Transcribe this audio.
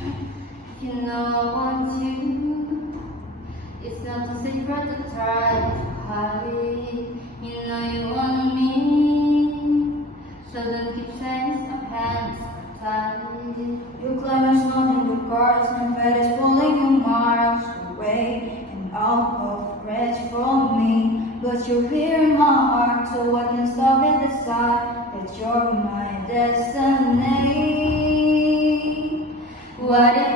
You know I want you. It's not a secret to try to hide. You know you want me. So don't keep saying our hands are tied. You claim there's nothing but cards and fate is pulling you miles away and out of reach from me. But you're here in my heart, so I can stop and decide that you're my destiny. What if